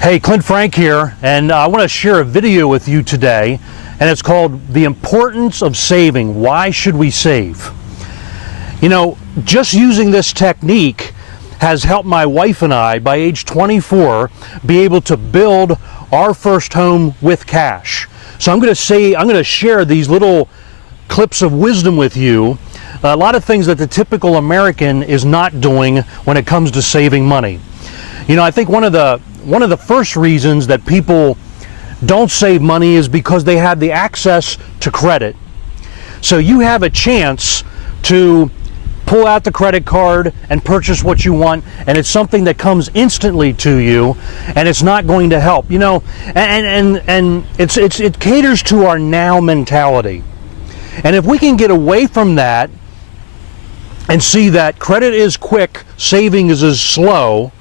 Hey, Clint Frank here, and I want to share a video with you today, and it's called The Importance of Saving. Why should we save? You know, just using this technique has helped my wife and I, by age 24, be able to build our first home with cash. So I'm going to share these little clips of wisdom with you. A lot of things that the typical American is not doing when it comes to saving money. You know, I think one of the first reasons that people don't save money is because they have the access to credit. So you have a chance to pull out the credit card and purchase what you want, and it's something that comes instantly to you, and it's not going to help. You know, and it caters to our now mentality. And if we can get away from that and see that credit is quick, saving is slow,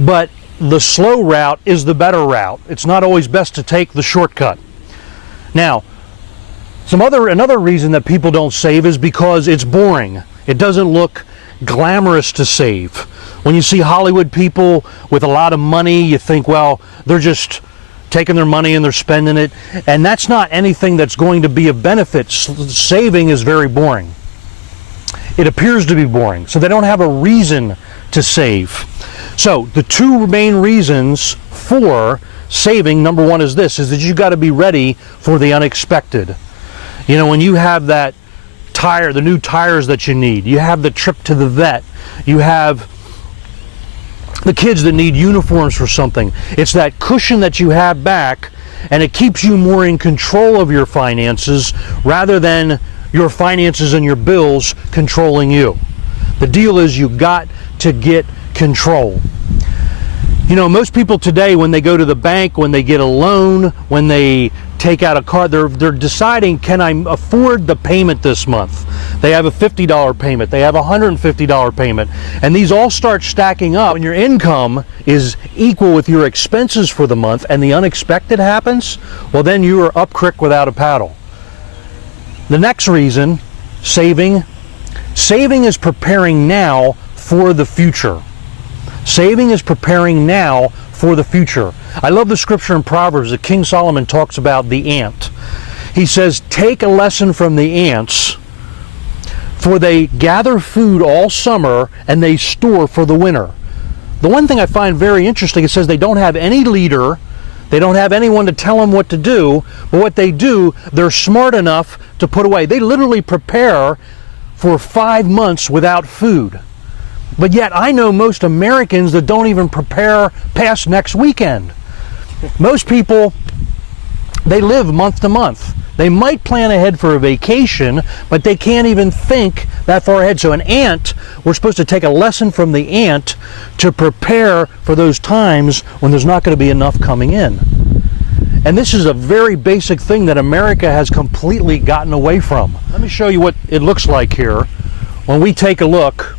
but the slow route is the better route. It's not always best to take the shortcut. Now, another reason that people don't save is because it's boring. It doesn't look glamorous to save. When you see Hollywood people with a lot of money, you think, well, they're just taking their money and they're spending it. And that's not anything that's going to be of benefit. Saving is very boring. It appears to be boring. So they don't have a reason to save. So the two main reasons for saving, number one is this, is that you got to be ready for the unexpected. You know, when you have that tire, the new tires that you need, you have the trip to the vet, you have the kids that need uniforms for something. It's that cushion that you have back, and it keeps you more in control of your finances rather than your finances and your bills controlling you. The deal is you got to get control. You know, most people today, when they go to the bank, when they get a loan, when they take out a car, they're deciding, can I afford the payment this month? They have a $50 payment, they have a $150 payment, and these all start stacking up. When your income is equal with your expenses for the month and the unexpected happens, well, then you are up creek without a paddle. The next reason, saving is preparing now for the future. Saving is preparing now for the future. I love the scripture in Proverbs that King Solomon talks about the ant. He says, take a lesson from the ants, for they gather food all summer and they store for the winter. The one thing I find very interesting, it says they don't have any leader, they don't have anyone to tell them what to do, but what they do, they're smart enough to put away. They literally prepare for 5 months without food. But yet I know most Americans that don't even prepare past next weekend. Most people, they live month to month. They might plan ahead for a vacation, but they can't even think that far ahead. So an ant, we're supposed to take a lesson from the ant to prepare for those times when there's not going to be enough coming in. And this is a very basic thing that America has completely gotten away from. Let me show you what it looks like here when we take a look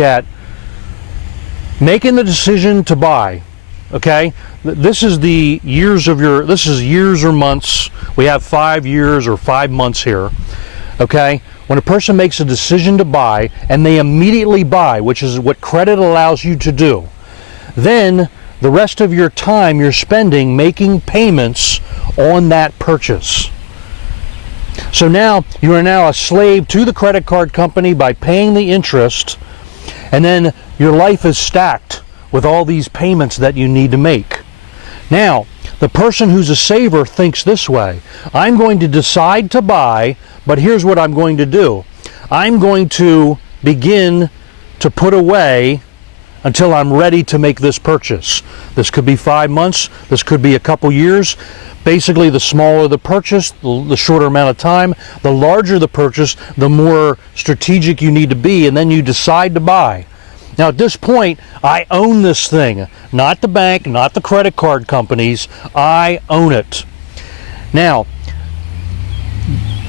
at making the decision to buy. Okay, this is the years of this is years or months. We have 5 years or 5 months here. Okay, when a person makes a decision to buy and they immediately buy, which is what credit allows you to do, then the rest of your time you're spending making payments on that purchase. So now you are now a slave to the credit card company by paying the interest, and then your life is stacked with all these payments that you need to make. Now, the person who's a saver thinks this way: I'm going to decide to buy, but here's what I'm going to do. I'm going to begin to put away until I'm ready to make this purchase. This could be 5 months, this could be a couple years. Basically, the smaller the purchase, the shorter amount of time. The larger the purchase, the more strategic you need to be, and then you decide to buy. Now, at this point, I own this thing. Not the bank, not the credit card companies. I own it. Now,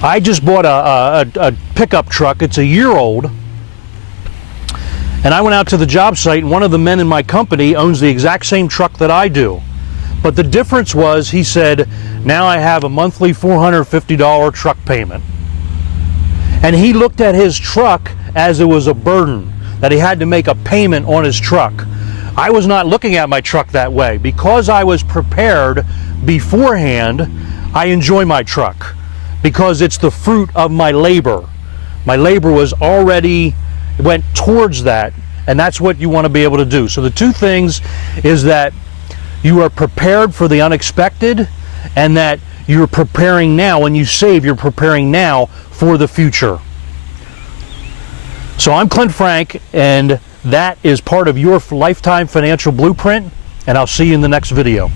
I just bought a pickup truck. It's a year old. And I went out to the job site, and one of the men in my company owns the exact same truck that I do. But the difference was, he said, now I have a monthly $450 truck payment. And he looked at his truck as it was a burden, that he had to make a payment on his truck. I was not looking at my truck that way. Because I was prepared beforehand, I enjoy my truck because it's the fruit of my labor. My labor was already went towards that, and that's what you want to be able to do. So the two things is that you are prepared for the unexpected, and that you're preparing now. When you save, you're preparing now for the future. So I'm Clint Frank, and that is part of your lifetime financial blueprint, and I'll see you in the next video.